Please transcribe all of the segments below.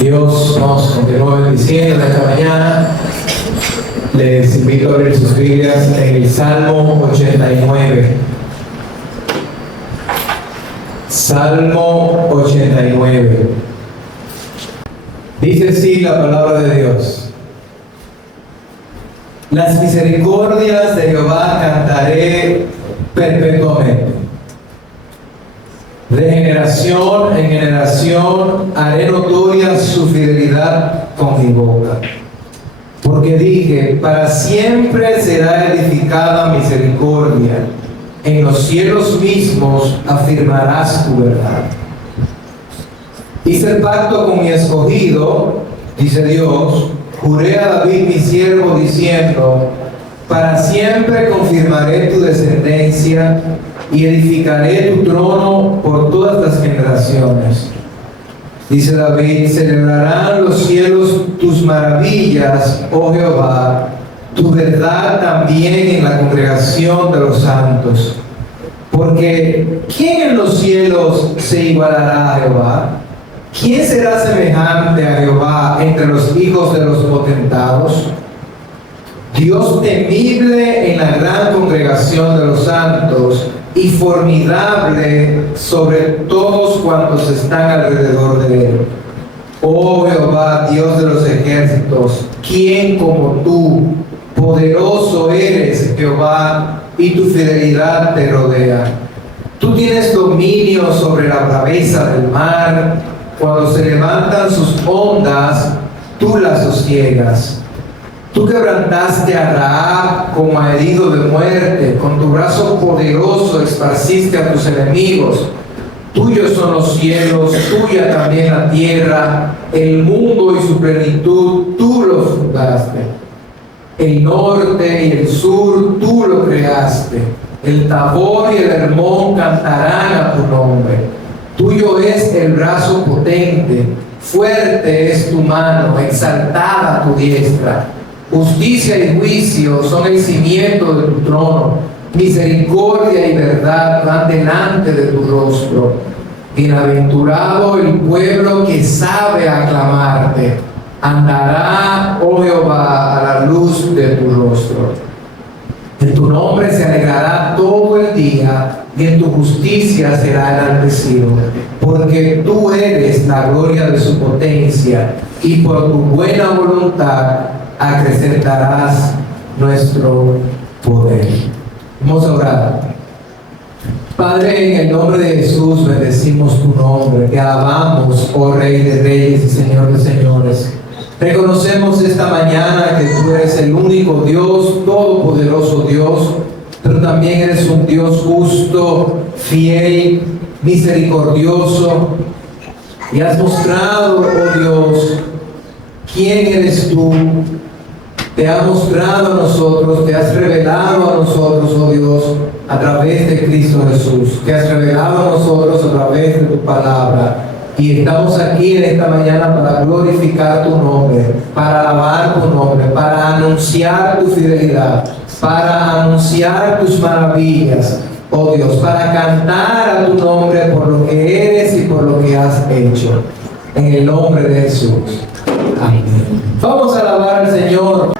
Dios nos continúa bendiciendo en esta mañana. Les invito a abrir sus Biblias en el Salmo 89. Salmo 89. Dice así la palabra de Dios: las misericordias de Jehová cantaré perpetuamente. De generación en generación haré notoria su fidelidad con mi boca. Porque dije, para siempre será edificada misericordia. En los cielos mismos afirmarás tu verdad. Hice el pacto con mi escogido, dice Dios, juré a David mi siervo diciendo, para siempre confirmaré tu descendencia y edificaré tu trono por todas las generaciones. Dice David, celebrarán los cielos tus maravillas, oh Jehová, tu verdad también en la congregación de los santos. Porque ¿quién en los cielos se igualará a Jehová? ¿Quién será semejante a Jehová entre los hijos de los potentados? Dios temible en la gran congregación de los santos y formidable sobre todos cuantos están alrededor de él. Oh Jehová, Dios de los ejércitos, ¿quién como tú? Poderoso eres, Jehová, y tu fidelidad te rodea. Tú tienes dominio sobre la braveza del mar. Cuando se levantan sus ondas, tú las sosiegas. Tú quebrantaste a Rahab como a herido de muerte, con tu brazo poderoso esparciste a tus enemigos. Tuyos son los cielos, tuya también la tierra, el mundo y su plenitud, tú lo fundaste. El norte y el sur, tú lo creaste. El Tabor y el Hermón cantarán a tu nombre. Tuyo es el brazo potente, fuerte es tu mano, exaltada tu diestra. Justicia y juicio son el cimiento de tu trono. Misericordia y verdad van delante de tu rostro. Bienaventurado el pueblo que sabe aclamarte. Andará, oh Jehová, a la luz de tu rostro. En tu nombre se alegrará todo el día, y en tu justicia será enaltecido. Porque tú eres la gloria de su potencia, y por tu buena voluntad acrecentarás nuestro poder. Vamos a orar. Padre, en el nombre de Jesús bendecimos tu nombre, te alabamos, oh Rey de Reyes y Señor de Señores. Reconocemos esta mañana que tú eres el único Dios, todopoderoso Dios, pero también eres un Dios justo, fiel, misericordioso, y has mostrado, oh Dios, quién eres tú. Te has mostrado a nosotros, te has revelado a nosotros, oh Dios, a través de Cristo Jesús. Te has revelado a nosotros a través de tu palabra. Y estamos aquí en esta mañana para glorificar tu nombre, para alabar tu nombre, para anunciar tu fidelidad, para anunciar tus maravillas, oh Dios, para cantar a tu nombre por lo que eres y por lo que has hecho. En el nombre de Jesús. Amén. Vamos a alabar al Señor.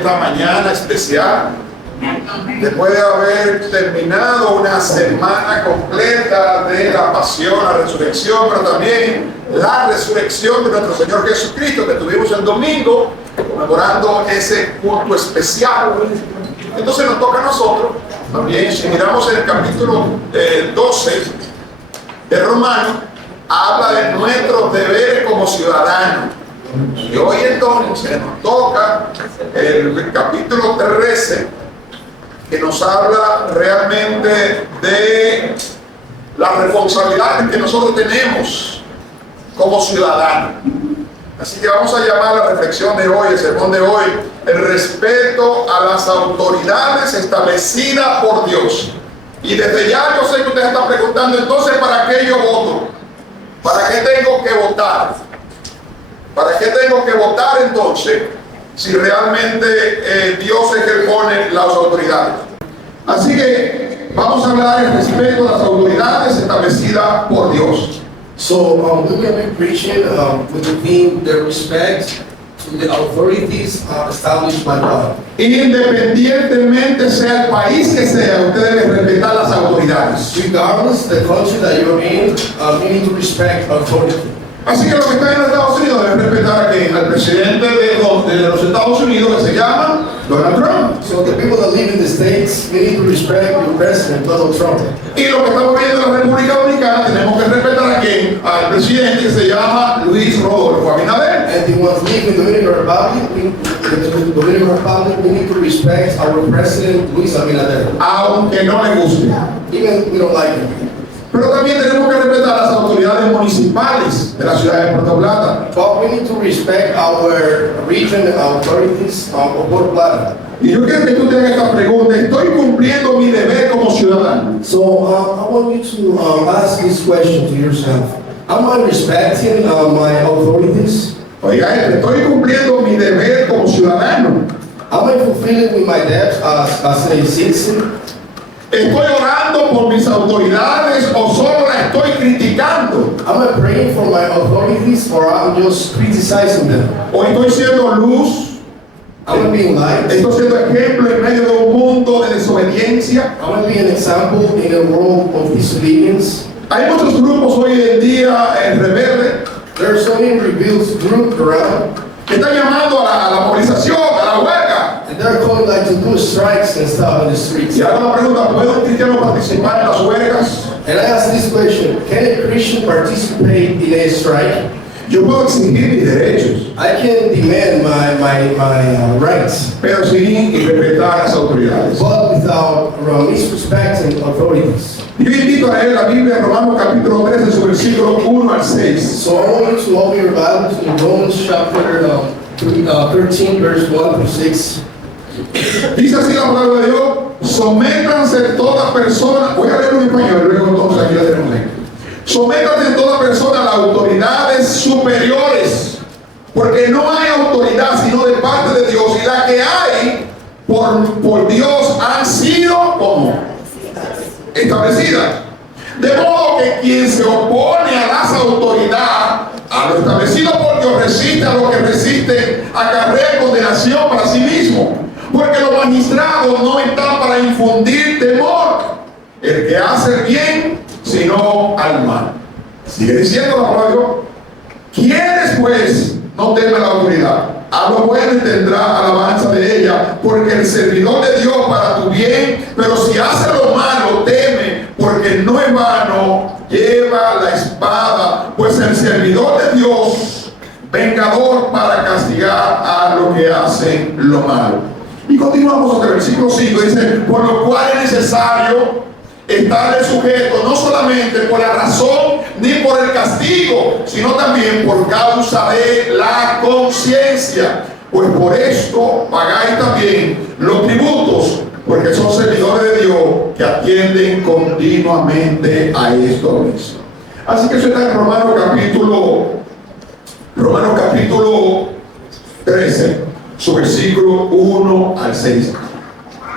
esta mañana especial, después de haber terminado una semana completa de la pasión, la resurrección, pero también la resurrección de nuestro Señor Jesucristo, que tuvimos el domingo, conmemorando ese culto especial. Entonces nos toca a nosotros, también si miramos en el capítulo 12 de Romanos, habla de nuestros deberes como ciudadanos. Y hoy entonces nos toca el capítulo 13, que nos habla realmente de las responsabilidades que nosotros tenemos como ciudadanos. Así que vamos a llamar la reflexión de hoy, el sermón de hoy, el respeto a las autoridades establecidas por Dios. Y desde ya yo sé que ustedes están preguntando, entonces, ¿para qué yo voto? ¿Para qué tengo que votar? ¿Para qué tengo que votar entonces si realmente Dios es el que pone las autoridades? Así que vamos a hablar del respeto a las autoridades establecidas por Dios. So we're going to be preaching with the theme, the respect to the authorities established by God. Independientemente sea el país que sea, usted debe respetar las autoridades. Regardless the country that you're in, you need to respect authority. Así que los que están en los Estados Unidos deben respetar al presidente de los Estados Unidos, que se llama Donald Trump. So the people that live in the States, we need to respect your president, Donald Trump. Y los que estamos viendo en la República Dominicana tenemos que respetar a quién, al presidente que se llama Luis Rodolfo Abinader. And the ones live in the Dominican Republic, we need to respect our president, Luis Abinader. Aunque no le guste. Even we don't like him. Pero también tenemos que respetar a las autoridades municipales de la ciudad de Puerto Plata. But we need to respect our region authorities of Puerto Plata. Y yo quiero que tú te hagas esta pregunta: ¿estoy cumpliendo mi deber como ciudadano? So I want you to ask this question to yourself. Am I respecting my authorities? Oiga, ¿estoy cumpliendo mi deber como ciudadano? Am I fulfilling with my debt as a citizen? ¿Estoy orando por mis autoridades o solo las estoy criticando? Am I praying for my authorities or I'm just criticizing them? ¿O estoy siendo luz? Am I being light? ¿Estoy siendo ejemplo en medio de un mundo de desobediencia? Am I being an example in a world of disobedience? Hay muchos grupos hoy en día rebeldes There are so many rebellious groups around, que están llamando a la movilización, a la huelga. and they're calling like to do strikes and stuff in the streets. Y hago la pregunta: ¿puede un cristiano participar en las huelgas? And I ask this question: can a Christian participate in a strike? Yo puedo exigir mis derechos, I can demand my rights, pero sin respetar a las autoridades. but without disrespecting authorities. Yo invito a leer la Biblia en Romanos capítulo 13, su versículo 1 al 6. So I want you to open your Bible to Romans chapter 13, verse 1 through 6. Dice así la palabra de Dios: sométanse toda persona. Voy a leerlo en español, luego entonces aquí la tenemos ahí. Sométanse toda persona a las autoridades superiores, porque no hay autoridad sino de parte de Dios, y la que hay por Dios han sido como establecidas. De modo que quien se opone a las autoridades, a lo establecido por Dios, resiste a lo que resiste, acarrea condenación para sí mismo. Porque los magistrados no están para infundir temor el que hace el bien, sino al mal. Sigue diciendo la palabra de Dios: ¿Quiénes pues no temen la autoridad? A lo bueno y tendrá alabanza de ella, porque el servidor de Dios para tu bien, pero si hace lo malo, teme, porque no en vano lleva la espada, pues el servidor de Dios, vengador para castigar a los que hacen lo malo. Y continuamos hasta el versículo 5, dice: por lo cual es necesario estarle sujeto, no solamente por la razón ni por el castigo, sino también por causa de la conciencia. Pues por esto pagáis también los tributos, porque son servidores de Dios que atienden continuamente a esto mismo. Así que eso está en Romanos capítulo 13, su versículo 1 al 6.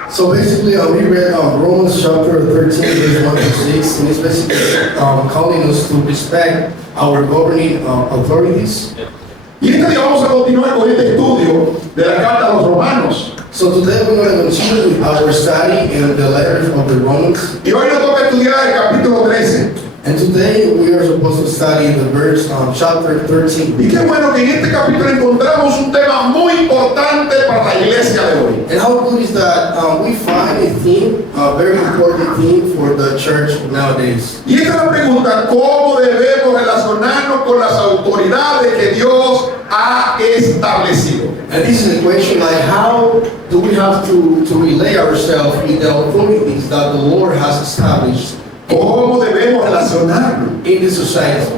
So basically, we read Romans chapter 13, verse 1 to 6, and it's basically calling us to respect our governing authorities. Y este día vamos a continuar con este estudio de la carta a los romanos. So today we're going to continue with our study in the letters of the Romans. Y hoy nos toca estudiar el capítulo 13. And today we are supposed to study the verse chapter 13. Y qué bueno que en este capítulo encontramos un tema muy importante para la iglesia de hoy. And how good is that we find a theme, a very important theme for the church nowadays. Y esta es la pregunta: ¿cómo debemos relacionarnos con las autoridades que Dios ha establecido? And this is a question like, how do we have to relate ourselves with the authorities that the Lord has established ¿Cómo debemos relacionarnos? in the society?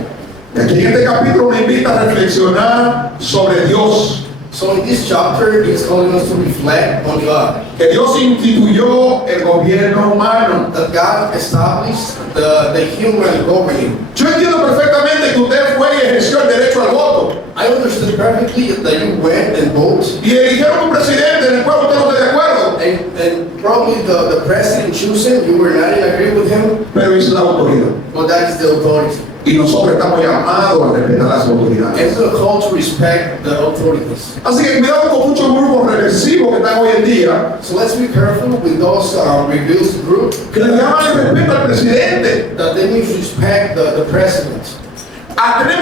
Y aquí en este capítulo me invita a reflexionar sobre Dios. So in this chapter, it's calling us to reflect on God. Que Dios instituyó el gobierno humano. That God established the human governing. Yo entiendo perfectamente que usted fue y ejerció el derecho al voto. I understood perfectly that you went and voted, Y eligieron un presidente en el cual usted no está de acuerdo. and probably the president chosen, you were not in agreement with him, Pero es la autoridad. but that is the authority. Y nosotros estamos llamados a respetar las And autoridades. we're called to respect the authorities. Así que cuidado con muchos grupos reversivos que están hoy en día, So let's be careful with those rebellious group que le llaman el respeto al presidente. that they need to respect the president.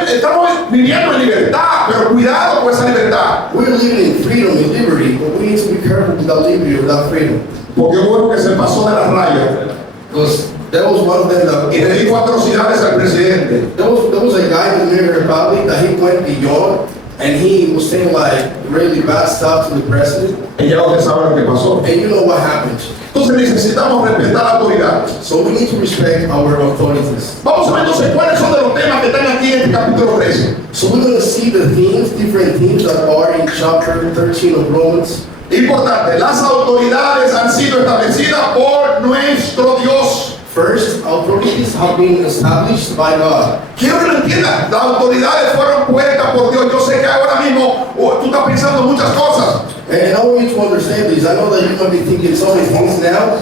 Estamos viviendo en libertad, pero cuidado con esa libertad. We're living in freedom and liberty, but we need to be careful with that liberty, with that freedom. Porque hubo uno que se pasó de las rayas Because there was one of them y le that dijo atrocidades al presidente. there was a guy in the Dominican Republic that he went beyond and he was saying like really bad stuff to the president. Y ya usted sabe lo que pasó. And you know what happened. Entonces necesitamos respetar la autoridad. So we need to respect our authorities. Vamos a ver entonces cuáles son de los temas que están aquí en este capítulo 13. So we're going to see the themes, different themes that are in chapter 13 of Romans. Importante, las autoridades han sido establecidas por nuestro Dios. First, authorities have been established by God. Quiero que lo entiendan, las autoridades fueron puestas por Dios. Yo sé que ahora mismo tú estás pensando muchas cosas. And I want you to understand this. I know that you might be thinking so many things now.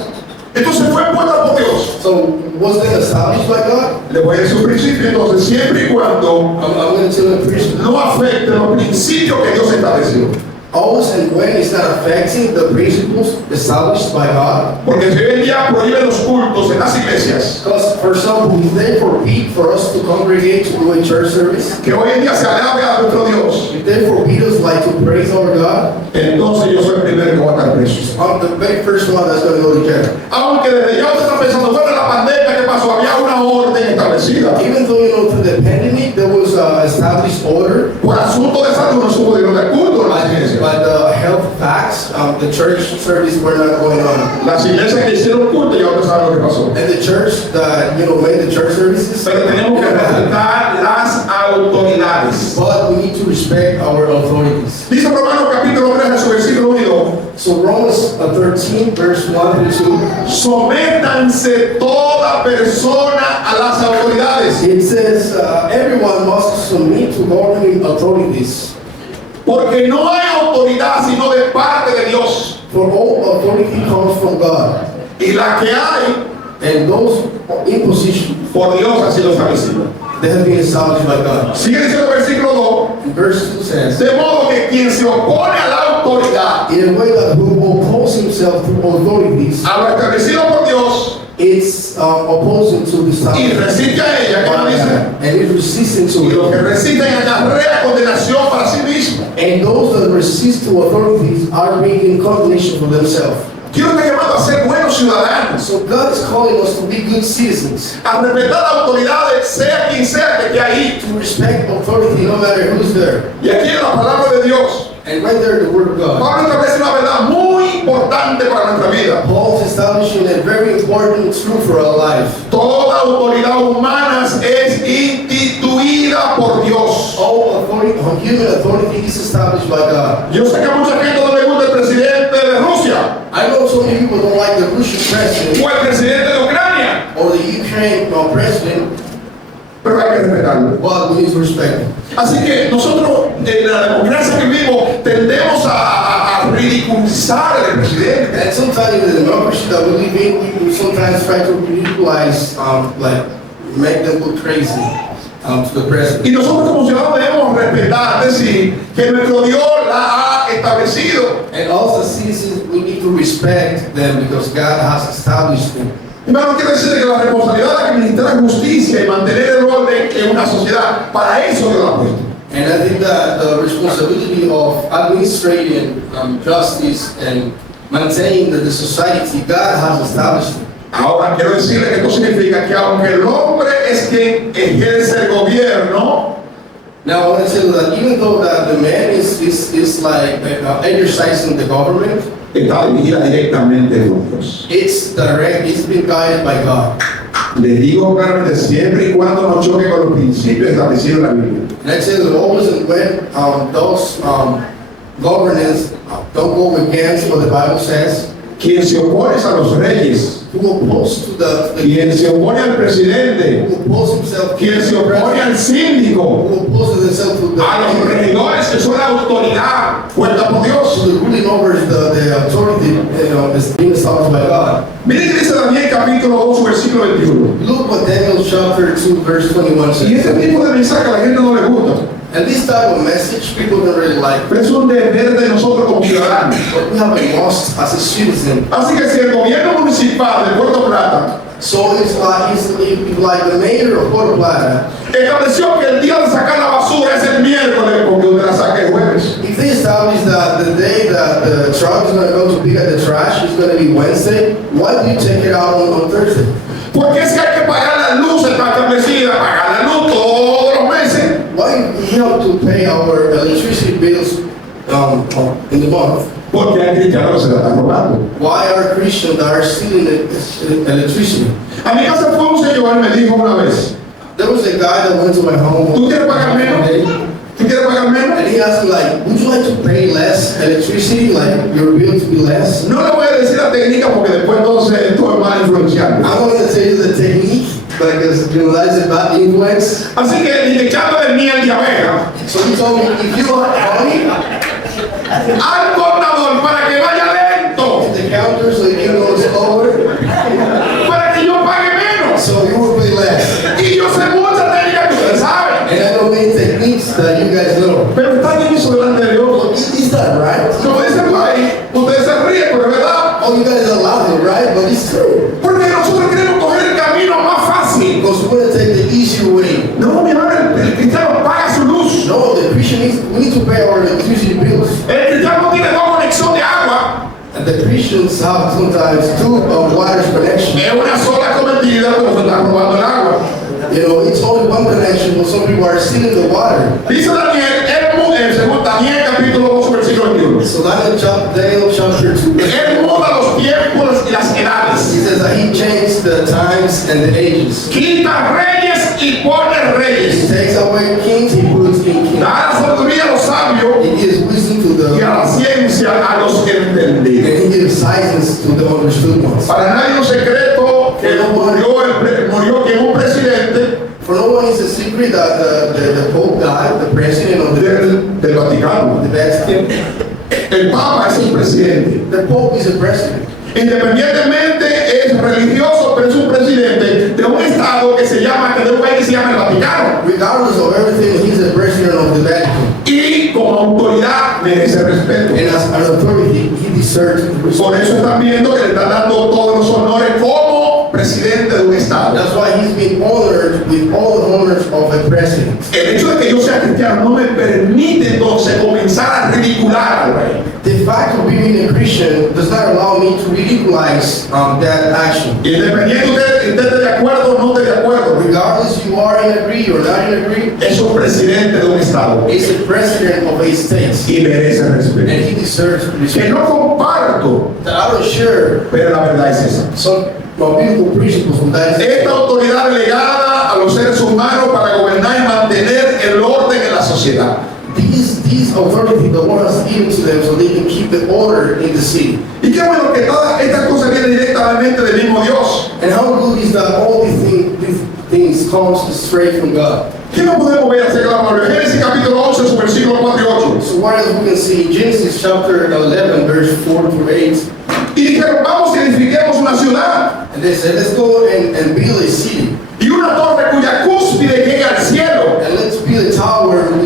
Entonces fue puesta por Dios. So, was it established by God? Le voy a decir un principio, entonces, siempre y cuando I'm going to tell you a principle. no afecte los principios que Dios estableció. Always and when it's not affecting the principles established by God. Porque si hoy en día prohíben los cultos en las iglesias, Because, for example, if they forbid for us to congregate to do a church service, que hoy en día se alabe a nuestro Dios, if they forbid us like to praise our God, entonces yo soy el primero que va a estar preso. I'm the very first one that's going to go to jail. Aunque desde ya usted está pensando, bueno, la pandemia que pasó, había una orden establecida. Even though, you know, through the pandemic, there was established order Por asunto de salud no se pudieron dar culto en las iglesias. by the health facts, the church service were not going on. Las iglesias que hicieron culto ya usted sabe lo que pasó. And the church that, you know, made the church services, Pero tenemos que respetar las autoridades. but we need to respect our authorities. Dice Romanos capítulo 3, en su versículo 1 y 2. So Romans 13, verse 1 and 2, Sométanse toda persona a las autoridades, it says, everyone must submit to governing authorities, porque no hay autoridad sino de parte de Dios. for all authority comes from God, Y la que hay, and those in position, por Dios ha sido establecida. they have been established by God. Sigue diciendo el versículo And verse 2 says, 2. De modo que quien se opone a la autoridad, in a way that who oppose himself to authorities, a lo establecido por Dios, it's opposing to the y establishment resiste a ella, ¿qué by no dice? God, and it's resisting Y to los it. que resisten acarrea condenación para sí mismos. And those that resist to authorities are bringing condemnation for themselves. Dios está llamando a ser buenos ciudadanos, So God is calling us to be good citizens, a respetar autoridades, sea quien sea que esté ahí. to respect authority no matter who's there. Y aquí en la palabra de Dios, And right there, the Word of God. Pablo establece una verdad muy importante para nuestra vida. Paul's establishing a very important truth for our life. Toda autoridad humana es instituida por Dios. All authority, human authority is established by God. Yo sé que a mucha gente no le gusta el presidente de Rusia I know so many people don't like the Russian president o el presidente de Ucrania, or the Ukraine president, pero hay que respetarlo. but we need to respect him. Así que nosotros en la democracia que vivimos tendemos a ridiculizar al presidente. And sometimes in the democracy that we live in, we sometimes try to ridiculize, like, make them look crazy. to the president. Y nosotros como ciudadanos debemos respetar, decir, que nuestro Dios la ha establecido. And also citizens, we need to respect them because God has established them. Hermano, quiero decirle que la responsabilidad de administrar justicia y mantener el orden en una sociedad, para eso Dios la ha puesto. And I think that the responsibility of administrating justice and maintaining the society God has established them. Ahora quiero decirle que esto significa que aunque el hombre es quien ejerce el gobierno, Now I want to tell you that even though that the man is like exercising the government, está dirigida directamente por Dios. it's been guided by God. Le digo claramente, siempre y cuando no choque con los principios establecidos en la Biblia. And I tell you always and when those governance don't go against what the Bible says, Quien se opone a los reyes, who oppose to the quien se opone al presidente, who oppose himself to quien se the opone president, al síndico, who opposes himself to a los the regidores que son la autoridad puesta por Dios. to the ruling over the authority is being established by God. Miren que dice Daniel capítulo 8 versículo 21. Look what Daniel chapter 2 verse 21 Y says. este tipo de mensaje a la gente no le gusta, And this type of message people don't really like. pero es un deber de nosotros como ciudadanos. But we have a must as a citizen. Así que si el gobierno municipal de Puerto Plata So it's like the mayor of Puerto Plata. estableció que el día de sacar la basura es el miércoles porque usted la saca el jueves, If they establish that the day that the truck is going to go to pick up the trash is going to be Wednesday, why do you take it out on Thursday? porque es que hay que pagar las luces, está establecida, pagar la luz todos los meses. Why do we have to pay our electricity bills in the month? Porque hay cristianos que se la están robando. Why are Christians that are stealing electricity? A mi casa fue un señor, me dijo una vez, There was a guy that went to my home ¿tú quieres pagar menos? ¿Tú quieres pagar menos? and he asked me like, would you like to pay less electricity, like your bill to be less? No le voy a decir la técnica porque después entonces todo es mal influenciado. I'm going to tell you the technique, like that is a bad influence. Así que ni echándole miel de abeja So he told me, if you want honey, al contador para que vaya lento, the counter so you can go slower, para que yo pague menos. so you will pay less. Y yo sé muchas técnicas que ustedes saben, And I know many techniques that you guys know. pero está bien eso delante de Dios. Is that right? Como dicen por ahí, ustedes se ríen, pero es verdad. Oh, you guys are laughing, right? But it's true. Porque nosotros queremos coger el camino más fácil. Because we want to take the easier way. No, mi hermano, el cristiano paga su luz. No, the Christian needs, we need to pay our electricity bills. El cristiano no tiene dos conexión de agua. And the Christians have sometimes two water connection. Es una sola cometida, pero se están robando el agua. You know, it's only one connection, but some people are stealing the water. Dice Daniel, en según Daniel capítulo 2, versículo 21. So Daniel chapter 2, Él muda los tiempos y las he edades. says that he changed the times and the ages. Quita reyes y pone He reyes. takes away kings, he puts in kings. Da la sabiduría a los sabios He gives wisdom to y a la the, ciencia a los entendidos. and he gives science to the understood ones. Para nadie es un secreto que murió que un presidente For no one is a secret that the Pope died, the president of del Vaticano. the Vatican. El Papa es el presidente. The Pope is a president. Independientemente es religioso, pero es un presidente de un estado que se llama, de un país que se llama el Vaticano. Regardless of everything, he's the president of the Vatican. Y como autoridad merece respeto. And as an authority, he deserves respect. Por eso están viendo que le están dando todos los honores como presidente de un estado. That's why he's been honored with all the honors of a president. El hecho de que yo sea cristiano no me permite entonces comenzar a ridicular al rey. The fact of being a Christian does not allow me to ridiculize that action. Independiente usted esté de acuerdo o no esté de acuerdo, Regardless you are in agree or not in agree, es un presidente de un estado he's the president of a state. y merece And respeto. he deserves Que respect. no comparto, That I don't share pero la verdad es esa. some biblical principles from that. Esta autoridad delegada a los seres humanos para gobernar y mantener el orden en la sociedad. These authority, the one has given to them so they can keep the order in the city. Y qué bueno que todas estas cosas vienen directamente del mismo Dios. And how good is that all these things comes straight from God. ¿Qué no podemos ver acerca de la palabra? Génesis capítulo 8, su versículo 4 y 8. So what else we can see in Genesis chapter 11, verse 4 through 8. Y dijeron, vamos y edifiquemos una ciudad And they said, let's go and build a city. y una torre cuya cúspide llegue al cielo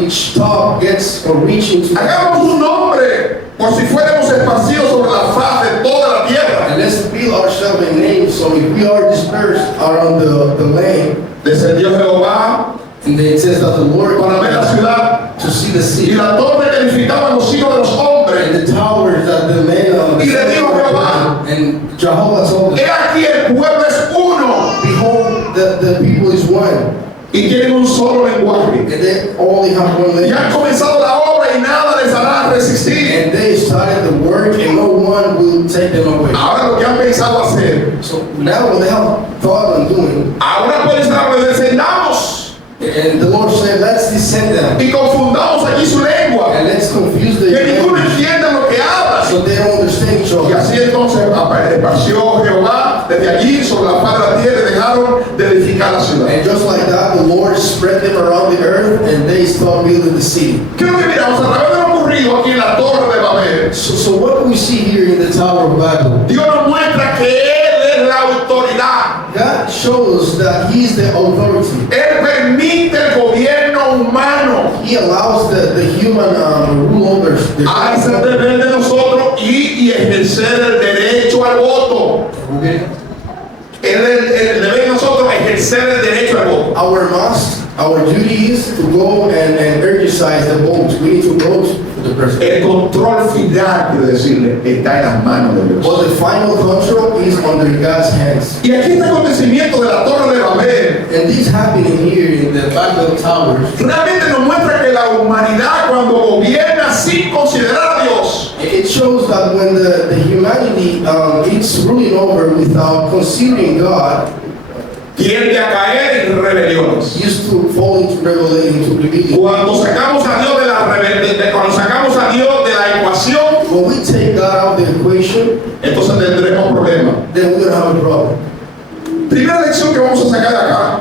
each thought gets or reaching to Hagamos un nombre por si fuéramos esparcidos sobre la faz de toda la tierra. and let's build ourselves a name. So if we are dispersed around the land, Descendió Jehová and then it says that the Lord para ver la ciudad to see the y city la torre que edificaban los hijos de los hombres. and the towers that the men Y le dijo Jehová, and Jehovah told he them, aquí el pueblo es uno behold, the people is one, y tienen un solo lenguaje. and they only have one Y han language. comenzado la obra y nada les hará resistir. And they started the work, and no one will take them away. Ahora lo que han pensado hacer, So now what they have thought on doing, ahora pueden estar descendamos and the Lord said, let's descend them, y confundamos allí su lengua, and let's confuse the que ninguno language, entienda lo que hablan. so they don't understand each Y other. así entonces esparció Jehová desde allí sobre la faz de la tierra y dejaron de edificar la ciudad. And just like that, the Lord spread them around the earth, and they start building the city. Creo que miramos a través de lo ocurrido aquí en la torre de Babel. So what do we see here in the Tower of Babel? Dios nos muestra que Él es la autoridad. God shows that He's the authority. Él permite el gobierno humano He allows the human rule over the a hacer deber de nosotros y ejercer el derecho al voto. El deber de nosotros es ejercer el derecho al voto. Our must, our duty is to go and exercise the vote. We need to vote for the president. El control final, quiero decirle, está en las manos de Dios. But the final control is under God's hands. Y aquí este acontecimiento de la torre de Babel And this happening here in the Babel Towers, realmente nos muestra que la humanidad cuando gobierna sin considerar a Dios, it shows that when the humanity it's ruling over without considering God, tiende a caer en rebeliones. used to fall into rebellion. Cuando sacamos a Dios de la rebelión, cuando sacamos a Dios de la ecuación, When we take God out of the equation, entonces tendremos problemas. then we're gonna have a problem. Primera lección que vamos a sacar de acá: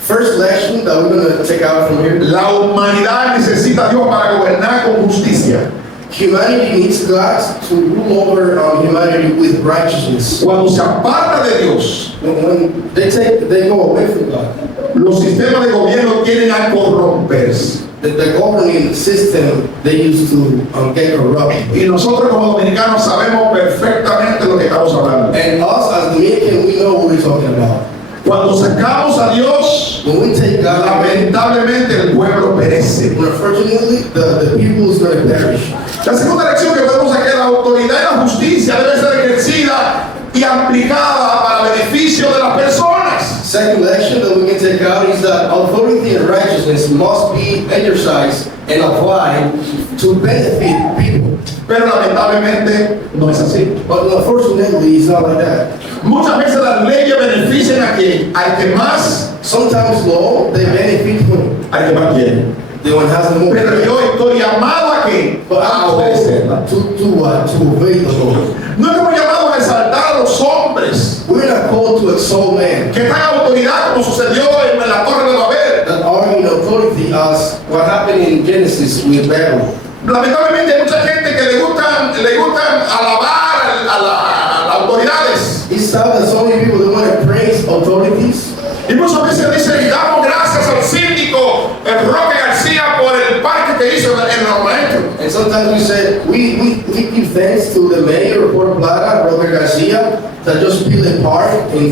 First lesson that we're gonna take out from here: la humanidad necesita a Dios para gobernar con justicia. humanity needs God to rule over humanity with righteousness. Cuando se aparta de Dios, When they go away from God, los sistemas de gobierno tienden a corromperse. the governing system they used to get corrupt. Y nosotros como dominicanos sabemos perfectamente lo que estamos hablando. And us as Dominican, we know what we're talking about. Cuando sacamos a Dios, When we take God out, lamentablemente el pueblo perece. unfortunately, the people is going to perish. La segunda lección que podemos sacar es que la autoridad y la justicia debe ser ejercida y aplicada para el beneficio de las personas. Second lesson that we can take out is that authority and righteousness must be exercised and applied to benefit people. Pero lamentablemente no es así. But unfortunately, it's not like that. Muchas veces las leyes benefician a quien, al que más, Sometimes law, they benefit who? al que más quiere. The one has the most. Pero yo estoy llamado a que But a I'm obedecerla. told to what? To obey the law. No estamos llamados a exaltar a los hombres We're not called to exalt man que están en autoridad como sucedió en la torre de Babel. that are in authority as what happened in Genesis with Babel. Lamentablemente hay mucha gente que le gustan alabar a las autoridades. It's sad that so many people, they want to praise authorities. Y muchas veces dicen, damos gracias al síndico Roque García por el parque que hizo en el momento. And sometimes we say, we give thanks to the mayor of Puerto Plata, Robert Garcia, that just built a park in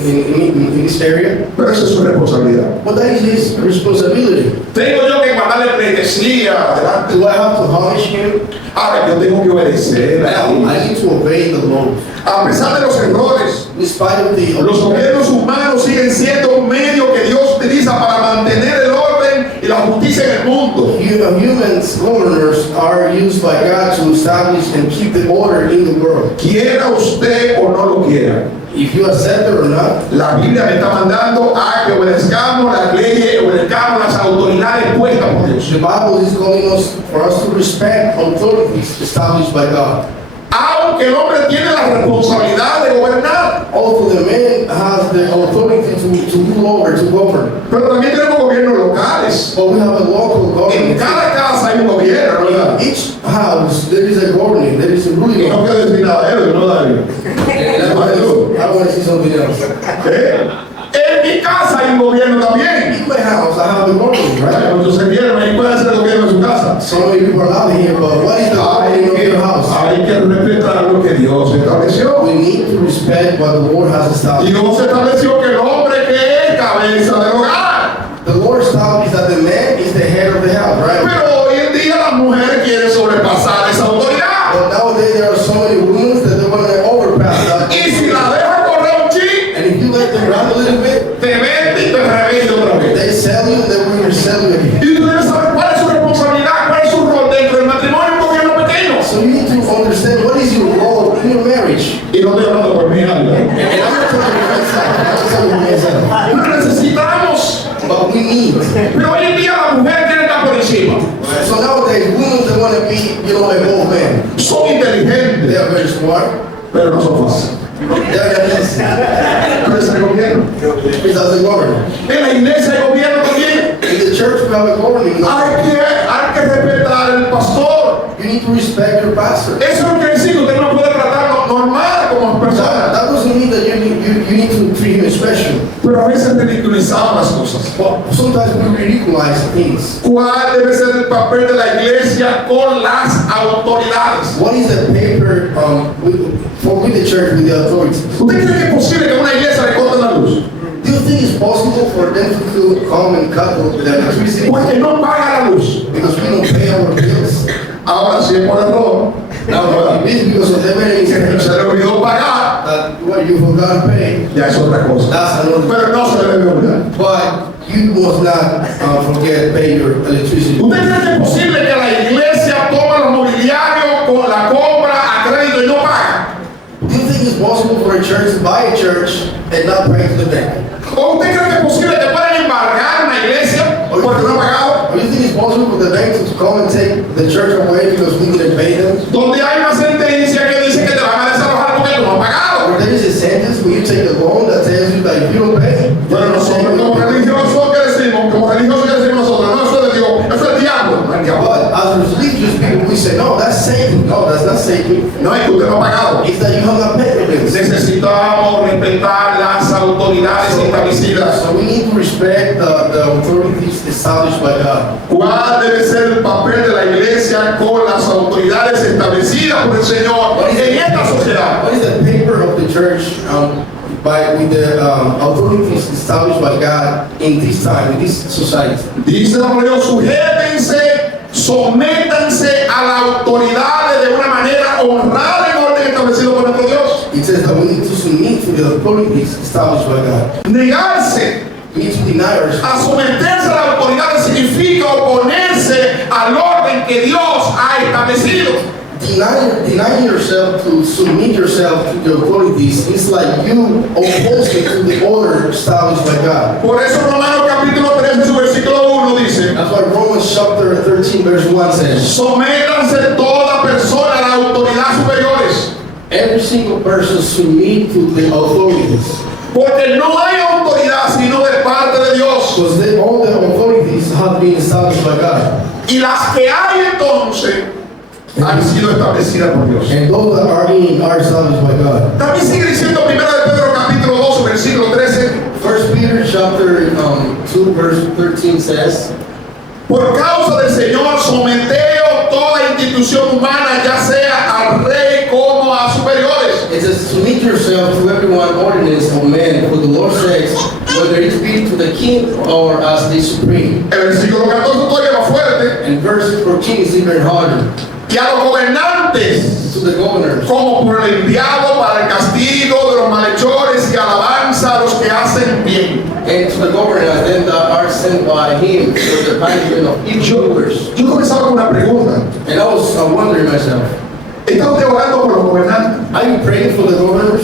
this area. Pero esa es su responsabilidad. But that is his responsibility. Tengo yo que mandarle pleitesía adelante. Do I have to homage him? Ahora yo tengo que obedecer. No, I need to obey the law. A pesar de los errores, In spite of the los gobiernos humanos siguen siendo un medio que Dios utiliza para mantener el orden y la justicia en el mundo. humans, governors are used by God to establish and keep the order in the world. Quiera usted o no lo quiera, If you accept it or not, la Biblia me está mandando a que obedezcamos las leyes, obedezcamos las autoridades puestas por Dios. the Bible is calling us for us to respect authorities established by God. Aunque el hombre tiene la responsabilidad de gobernar, Also, the man has the authority to rule over, to govern. pero también tenemos gobiernos locales. But we have a local En government. cada casa hay un gobierno, ¿no? ¿verdad? In each house, there is a governing, there is a Y ruling. no quiero decir nada de eso, ¿no, David? I want to see something else. ¿Eh? En mi casa hay un gobierno también. In my house, I have a government, right? Cuando se vieron, ahí puede hacer el gobierno en su casa. Dios estableció. We need to respect what the Lord has Y established. Dios estableció que el hombre que es cabeza del hogar. The Lord established that the man is the head of the house, right? Pero hoy en día las mujeres quieren sobrepasar esa autoridad. But nowadays there are so many women that they want to overpass that. Y si la dejas correr un chin, And if you let them run a little bit, te vende y te revende otra vez. they sell you and then we resell you again. Y tú debes saber cuál es su responsabilidad, cuál es su rol dentro del matrimonio en un gobierno pequeño. So you need to understand what is your role in your marriage. Y no estoy hablando por mí, And I'm not talking about myself, I'm not talking about myself. lo necesitamos. But we need. Pero hoy en día la mujer quiere estar por encima. So nowadays, women they want to be, above men. Son They inteligentes, are very smart. pero no son fáciles. They are not easy. Pero es el gobierno. It doesn't govern. En la iglesia hay gobierno también. In the church, we have a governing. Hay que respetar al pastor. You need to respect your pastor. Eso no quiere decir que usted no puede tratarlo normal como persona. That doesn't mean that you need to treat him special. Pero a veces ridiculizamos las cosas. But sometimes we ridiculize things. ¿Cuál debe ser el papel de la iglesia con las autoridades? What is the paper with the church, with the authorities? ¿Usted cree que es posible que a una iglesia le corten la luz? Do you think it's possible for them to come and cut the electricity? Porque no paga la luz. Because we don't pay our bills. Ahora si es por error, Now, if it's because of them and se le olvidó pagar, what you forgot to pay, ya es otra cosa. that's another. Pero no se le debe olvidar. But you must not forget to pay your electricity. ¿Usted cree que es posible que la iglesia tome los mobiliarios con la compra a crédito y no paga? Do you think it's possible for a church to buy a church and not pay to the bank? ¿O usted cree que es posible que puedan embargar una iglesia porque no ha pagado? Or you think it's possible for the bank to come and take the church away because we didn't pay them? Donde hay una sentencia que dice que te van a desalojar porque tú no has pagado. Or there is a sentence when you take a loan that tells you that if you don't pay, Pero nosotros como religiosos, ¿qué decimos? Como religiosos, ¿qué decimos nosotros? No, eso es de Dios, eso es el diablo. No es el diablo. but as religious people, we say, no, that's Satan. No, that's not Satan. No es que usted no ha pagado. It's that you have not paid your bills. Necesitamos respetar las autoridades establecidas. So we need to respect the authorities established by God. ¿Cuál debe ser el papel de la iglesia con las autoridades establecidas por el Señor en esta sociedad? What is the paper of the church with the authorities established by God in this time, in this society? Dice la palabra, sujétense, sométanse a las autoridades de una manera honrada en orden establecido por nuestro Dios. It says that we need to submit to the authorities established by God. Negarse We need to deny ourselves. a someterse a las autoridades significa oponerse al orden que Dios ha establecido. Denying yourself to submit yourself to the authorities is like you opposing to the order established by God. Por eso Romanos capítulo 13, su versículo 1 dice, That's why Romans chapter 13 verse 1 says, sométanse toda persona a las autoridades superiores, every single person submit to the authorities. porque no hay autoridad sino de parte de Dios. Because all the authorities have been established by God. Y las que hay entonces han sido establecidas por Dios. And those that are in are established by God. También sigue diciendo 1 de Pedro capítulo 2, versículo 13, 1 Peter chapter 2 verse 13 says, por causa del Señor someteos toda institución humana, ya sea al rey como a superiores. it says, submit yourself to everyone ordinance of men, for the Lord says, whether it be to the king or as the supreme. El versículo 14 todavía más fuerte. And verse 14 is even harder. Y a los gobernantes To the governors, como por el enviado para el castigo de los malhechores y alabanza a los que hacen bien. and to the governors then that are sent by him for the punishment of evildoers. Yo comenzaba con una pregunta. And I was wondering myself, ¿Está usted orando por los gobernantes? are you praying for the governors?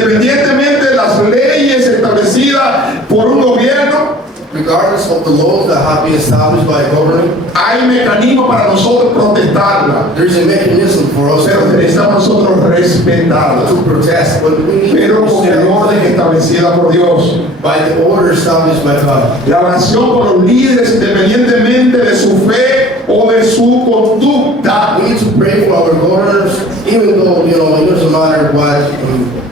Independientemente de las leyes establecidas por un gobierno, Regardless of the laws that have been established by a government, hay mecanismos para nosotros protestarla. there's a mechanism for us Pero necesitamos nosotros respetarla. to protest, but we need to Pero con el orden protest establecida por Dios. by the order established by God. La oración por los líderes, independientemente de su fe o de su conducta, We need to pray for our governors, even though, it doesn't matter what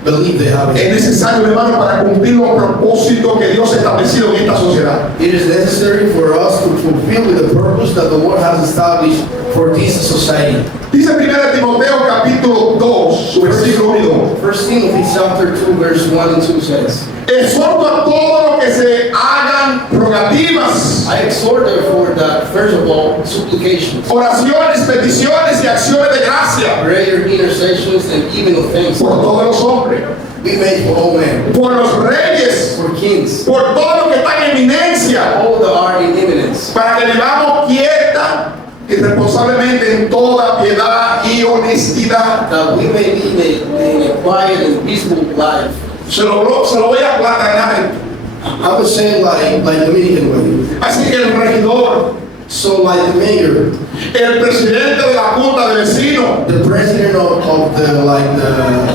belief they have. Es necesario, hermano, para cumplir los propósitos que Dios ha establecido en esta sociedad. It is necessary for us to fulfill the purpose that the Lord has established for this society. Dice 1 Timoteo capítulo 2, su versículo 1 y 2. 1 Timothy chapter 2, verse 1 and 2 says, Exhorto a todos los que se hagan rogativas, I exhort therefore that, first of all, supplications, oraciones, peticiones y acciones de gracia prayer, intercessions, and even of thanks por todos los hombres, be made for all men, por los reyes, for kings, por todos los que están en eminencia, all that are in eminence, para que vivamos quieta y responsablemente en toda piedad y honestidad. that we may live in a quiet and peaceful life. Se lo voy a platanar. I would say like Dominican way. Así que el regidor, So like the mayor, el presidente de la junta de vecinos, the president of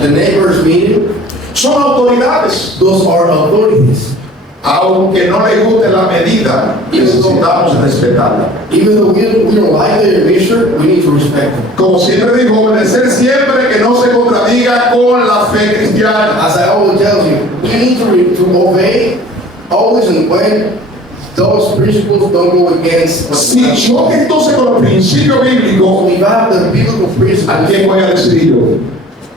the neighbors meeting, son autoridades. those are authorities. Aunque no le guste la medida, necesitamos respetarla. Even though we don't like the measure, we need to respect them. Como siempre digo, obedecer siempre que no se contradiga con la fe cristiana. As I always tell you, we need to obey always and when those principles don't go against. Si choque entonces con los principios bíblicos, If I have the biblical ¿a principles, quién voy a decidir yo?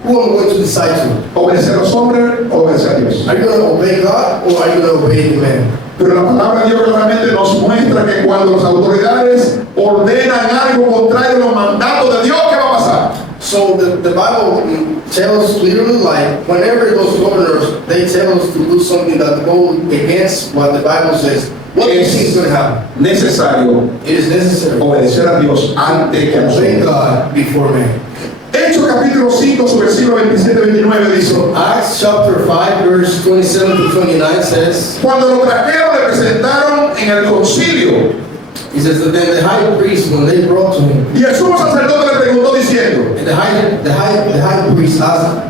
who am I going to decide to? ¿Obedecer a los hombres o obedecer a Dios? Are you going to obey God or are you going to obey the man? Pero la palabra de Dios claramente nos muestra que cuando las autoridades ordenan algo contrario a los mandatos de Dios, ¿qué va a pasar? So the Bible tells clearly, like, whenever those governors, they tell us to do something that goes against what the Bible says, what do you think is going to happen? Necesario It is necessary to obedecer a Dios antes que a obey nosotros. God before man. Hechos capítulo 5, su versículo 27-29 dice: Acts chapter 5, verse 27 to 29 says, Cuando lo trajeron, le presentaron en el concilio. he says that then the high priest, when they brought to him, Y el sumo sacerdote le preguntó diciendo: and the high priest asked,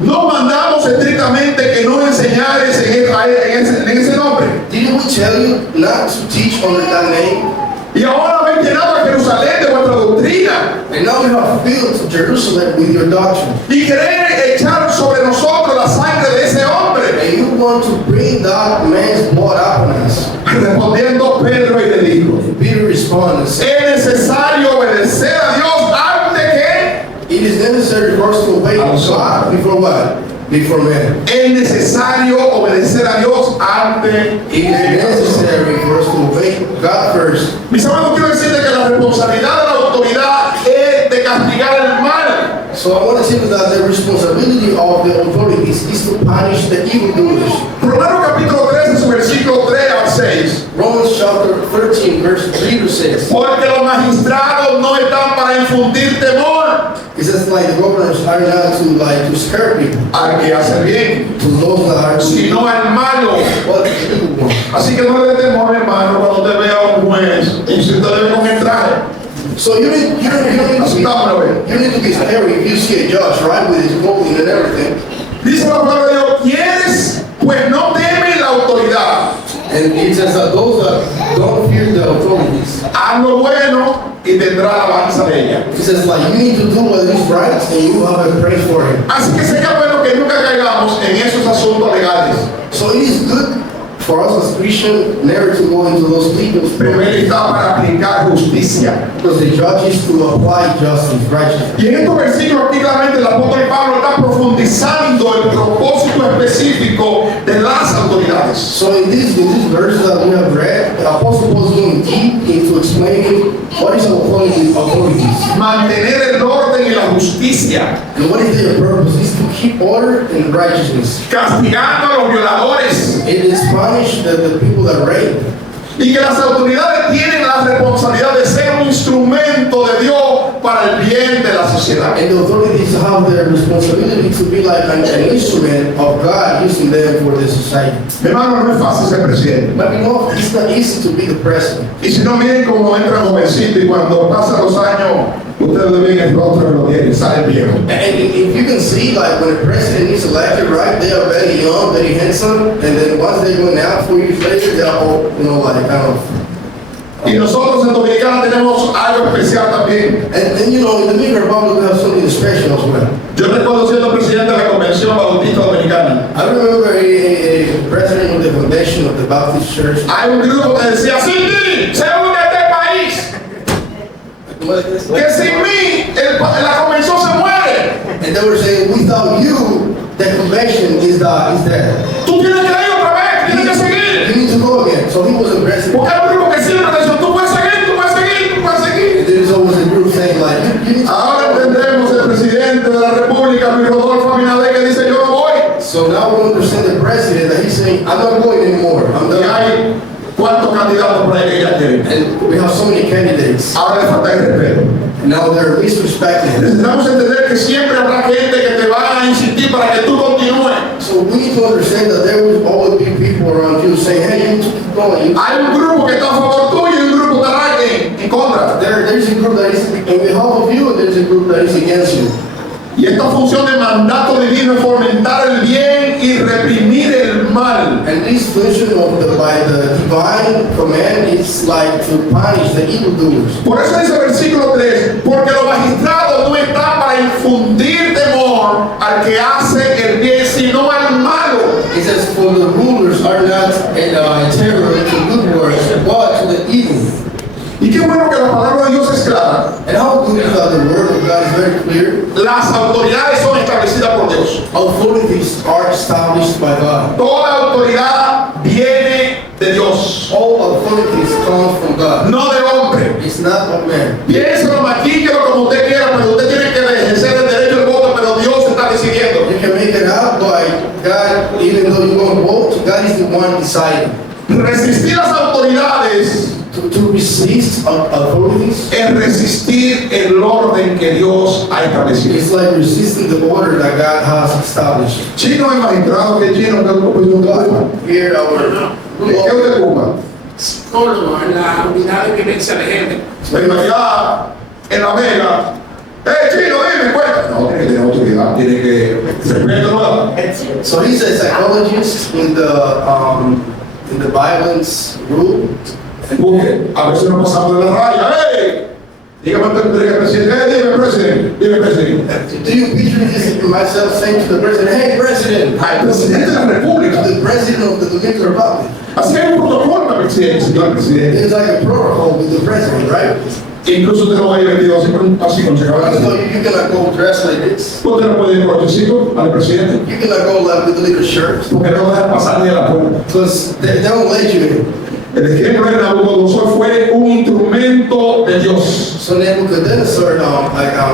No mandamos estrictamente que no enseñares en ese nombre. didn't we tell you not to teach under that name? Y ahora habéis llenado a Jerusalén de vuestra doctrina. And now you have filled Jerusalem with your doctrine. Y queréis echar sobre nosotros la sangre de ese hombre. And you want to bring that man's blood upon us. Respondiendo Pedro y le dijo: Peter responded and said, Es necesario obedecer a Dios antes que. it is necessary for us to obey God before what? Before man. Es necesario obedecer a Dios antes It is que. necessary for us to obey God first. Mis hermanos, quiero decirte que la responsabilidad de la autoridad es de castigar el mal. So I want to say that the responsibility of the authorities is to punish the evildoers. Romanos capítulo 13, su versículo 3 al 6. Romans chapter 13, verse 3 to 6. Porque los magistrados no están para infundir temor It says like the governors are not to scare people, al que hace bien, to those that are sino al malo. but the evil one. Así que no le dé temor, hermano, cuando usted vea a un juez y si usted ve con el traje. So you need to be scary if you see a judge, right, with his clothing and everything. Dice la palabra de Dios: ¿Quieres? Pues no temen la autoridad. And it says that those that don't fear the authorities, Haz lo bueno y tendrá alabanza de ella. it says like you need to do what is right and you have a praise for him. Así que sería bueno que nunca caigamos en esos asuntos legales. So it is good for us as Christians never to go into those legal Pero él está para aplicar justicia. because the judge is to apply justice, righteousness. Y en estos versículos aquí claramente el apóstol Pablo está profundizando el propósito específico de las autoridades. So in this verse that we have read, the Apostle Paul is going deep into explaining what is authorities. Mantener el orden y la justicia, And what is their purpose? Is to keep order and righteousness. castigando a los violadores, It is punish the people that rape. y que las autoridades tienen la responsabilidad de ser un instrumento de Dios para el bien de la sociedad. And the authorities have the responsibility to be like an instrument of God using them for the society. Mi hermano, no es fácil ser presidente. But you know, it's not easy to be the president. Y si no, miren cómo entra jovencito y cuando pasan los años, ustedes ven el rostro que lo tienen, sale viejo. And if you can see, like when the president is elected, right, they are very young, very handsome, and then once they're going out 4 years later, they are all, like kind of Y nosotros en Dominicana tenemos algo especial también. And you know, in the Dominican Republic, we have something special as well. Yo recuerdo siendo presidente de la Convención Bautista Dominicana. I remember a president of the convention of the Baptist Church. Hay un grupo que decía, sin ti se hunde este país. Que sin mí la convención se muere. And they were saying, without you, the convention is dead. Tú tienes que ir otra vez, tienes que seguir. You need to go again. So he wasn't president. Porque hay un grupo que siempre decía, tú puedes seguir, tú puedes seguir, tú puedes seguir. There's always a group saying like, you need to. Ahora tendremos el presidente de la República, Luis Rodolfo Abinader, que dice, yo no voy. So now we understand the president that he's saying, I'm not going anymore. I'm Y done. hay cuántos candidatos por ahí que ya quieren. And we have so many candidates. Ahora le falta el respeto. And now they're disrespecting him. Necesitamos entender que siempre habrá gente que te va a insistir para que tú continúes. So we need to understand that there will always be people around you saying, hey, you need to keep going. Hay un grupo que está a favor tuyo y un grupo que estará en contra. There's a group that is on behalf of you and there's a group that is against you. Y esta función de mandato divino es fomentar el bien y reprimir el mal. And this function of by the divine command is like to punish the evildoers. Por eso dice el versículo 3, porque los magistrados no están para infundir temor al que hace el bien, sino al malo. It says, for the rulers are not terror to good works, but to the evil. Y qué bueno que la palabra de Dios es clara. And how good is that the word of God is very clear? Las autoridades son establecidas por Dios. Authorities are established by God. Toda autoridad viene de Dios, All authorities come from God. no de hombre. It's not of man. Piénselo, maquíquelo como usted quiera, pero usted tiene que ejercer el derecho al voto, pero Dios está decidiendo. You can make it out by God, even though you won't vote, God is the one deciding. Resistir las autoridades To resist authorities es resistir el orden que Dios ha establecido. is like resisting the order that God has established. Chino es magistrado, que chino, que ocupa de Cuba. Here, our ¿De qué usted ocupa? Psicólogo en la unidad de vivencia de género. Pero allá en La Vega, chino, dime, cuenta. No, tiene que tener autoridad, tiene que respeto, ¿no? So he's a psychologist in the violence group. Busque, a ver si nos pasamos de la raya. ¡Ey! Dígame usted, presidente. Dime, presidente. Dime, presidente. Do you picture this myself saying to the president, hey, president, Ay, presidente de la República. the president of the Dominican Republic? Así hay un protocolo para el presidente, señor presidente. There's like a protocol with the president, right? Incluso usted no va a ir vestido así con So chacabana. you cannot go dressed like this. Usted no puede ir brochecito al presidente. You cannot go like with a little shirt. Porque no dejan pasar ni a la puerta. Because they don't let you in. El ejemplo de Nabucodonosor fue un instrumento de Dios. So Nebuchadnezzar,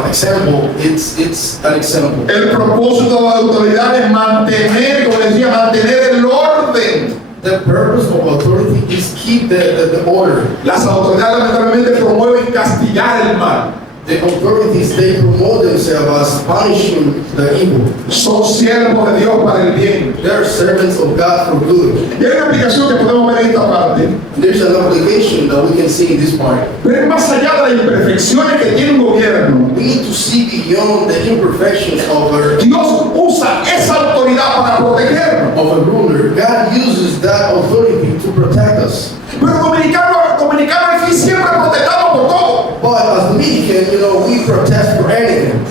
example, it's an example. El propósito de la autoridad es mantener, como decía, mantener el orden. The purpose of authority is keep the order. Las autoridades lamentablemente promueven castigar el mal. The authorities, they promote themselves as punishing the evil. Son siervos de Dios para el bien. They are servants of God for good. Y hay una aplicación que podemos ver en esta parte. There's an obligation that we can see in this part. Pero es más allá de las imperfecciones que tiene un gobierno. We need to see beyond the imperfections of Dios usa esa autoridad para protegernos. a ruler. God uses that authority to protect us. Pero dominicano aquí siempre protestamos por todo, But as Dominican, we protest for anything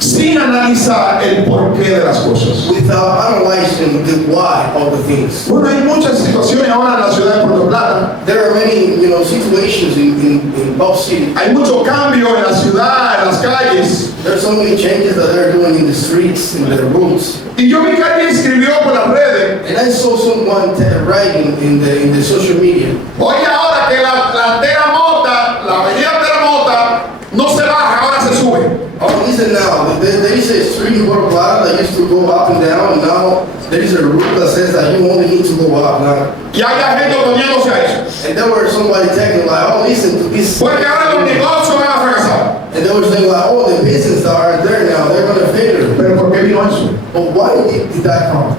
sin analizar el porqué de las cosas. without analyzing the why of the things. Bueno, hay muchas situaciones ahora en la ciudad de Puerto Plata. There are many, situations in Bob City. Hay mucho cambio en la ciudad, en las calles. There are so many changes that they're doing in the streets, in the roads. Y yo vi que alguien escribió por las redes, And I saw someone writing in the social media. oye ahora que la Altera Mota, la avenida Altera Mota, no se baja, ahora se sube. Oh, listen now. There is a street in Puerto Plata that used to go up and down, and now there is a rule that says that you only need to go up now. Y hay gente oponiéndose a eso. And there were somebody taking like, oh, listen to this. Porque ahora los negocios van a fracasar. And they were saying like, oh, the business that are there now, they're going to failure. Pero ¿por qué vino eso? But why did that come?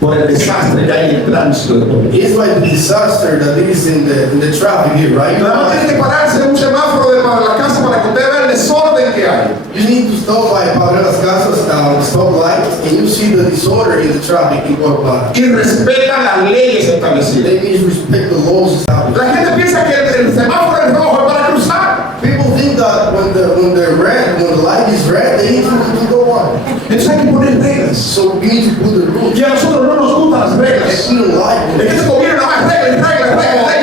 Por el desastre que hay en el tránsito de Puerto Rico. It's like the disaster that is in the traffic here, right? Nada más tiene que pararse en un semáforo para la casa para que usted vea el desorden que hay. You need to stop by Padre Las Casas, stop lights, and you see the disorder in the traffic in Puerto Plata. Y respetan las leyes establecidas. They need to respect the laws established. life. La gente piensa que el semáforo es rojo es para cruzar. People think that when the light is red, they need to go on. Entonces hay que poner reglas. So you need to put the rules. Y a nosotros no nos gustan las reglas. If you don't like Es que este gobierno nada más reglas,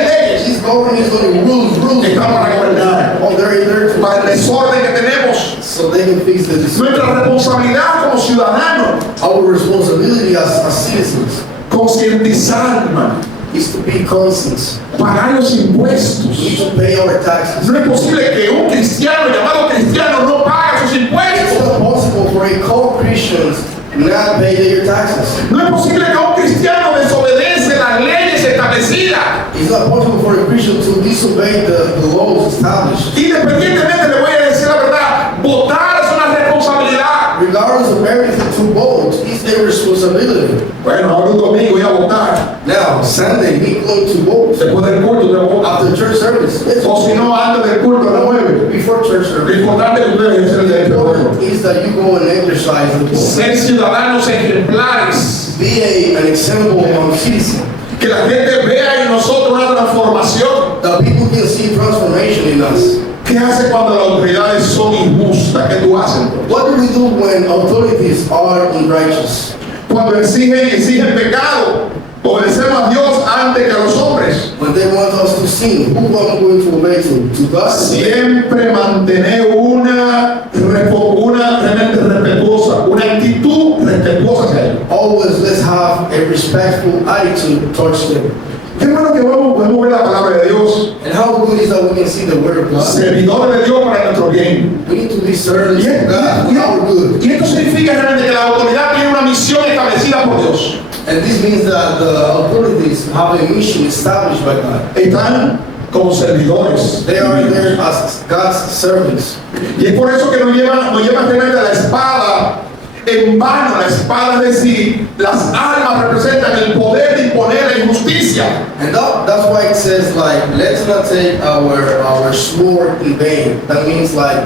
leyes. this government is going to rules. Estamos para gobernar. Oh, they're there Para el desorden que tenemos. so they can fix the disorder. Nuestra responsabilidad como ciudadanos, Our responsibility as citizens concientizar, hermano, is to be conscious. pagar los We impuestos. need to pay our taxes. No es posible que un cristiano llamado cristiano no pague sus It's impuestos. not possible for a called Christians not pay their taxes. No es posible que un cristiano desobedece las leyes establecidas. It's not possible for a Christian to disobey the laws established. Independientemente, le voy a decir la verdad, votar es una responsabilidad. Regardless of everything, to vote is their responsibility. Bueno, ahora un domingo voy a votar. Now, Sunday, we going to vote Después del culto tengo que votar. after church service. Yes. O si no, antes del culto a las 9. Before church Lo service. importante es que ustedes ejercen el derecho de voto. Important is that you go and exercise the vote. Ser ciudadanos ejemplares. Be an example citizen. Que la gente vea en nosotros una transformación. That people can see transformation in us. ¿Qué hace cuando las autoridades son injustas? ¿Qué tú haces? What do we do when authorities are unrighteous? Cuando exigen pecado, obedecemos a Dios antes que a los hombres. When they want us to sin, who are we going to obey to God? Siempre mantener una respetuosa, una actitud respetuosa hacia Él. Always let's have a respectful attitude towards them. Qué bueno que podemos ver la palabra de Dios, And how good is that we can see the word of God? servidores de Dios para nuestro bien. We need to be servants Y, of God for our good. y esto significa realmente que la autoridad tiene una misión establecida por Dios. And this means that the authorities have a mission established by God. Están como servidores. They are there as God's servants. Y es por eso que nos lleva realmente la espada en vano. La espada es decir, las armas representan el poder de imponer la injusticia. And that's why it says like, let's not take our sword in vain. That means like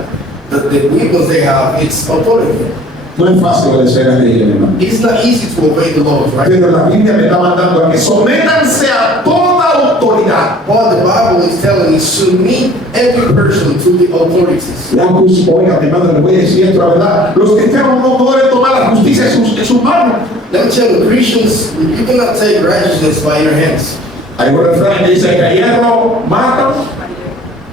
the weapons they have, it's authority. No es fácil obedecer a ley, hermano. It's not easy to obey the laws, right? Pero la Biblia me está mandando a que sométanse a toda autoridad. What the Bible is telling is submit every person to the authorities. Oiga, mi madre, le voy a decir esto, la verdad. Los cristianos no deben tomar la justicia en sus manos. Let me tell you, Christians, you cannot take righteousness by your hands. Hay un refrán que dice que a hierro matan,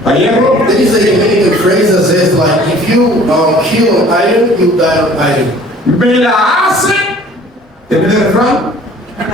a hierro. There is a Dominican phrase that says like, if you kill an iron, you die on iron. Me la hace, ¿entiendes el refrán?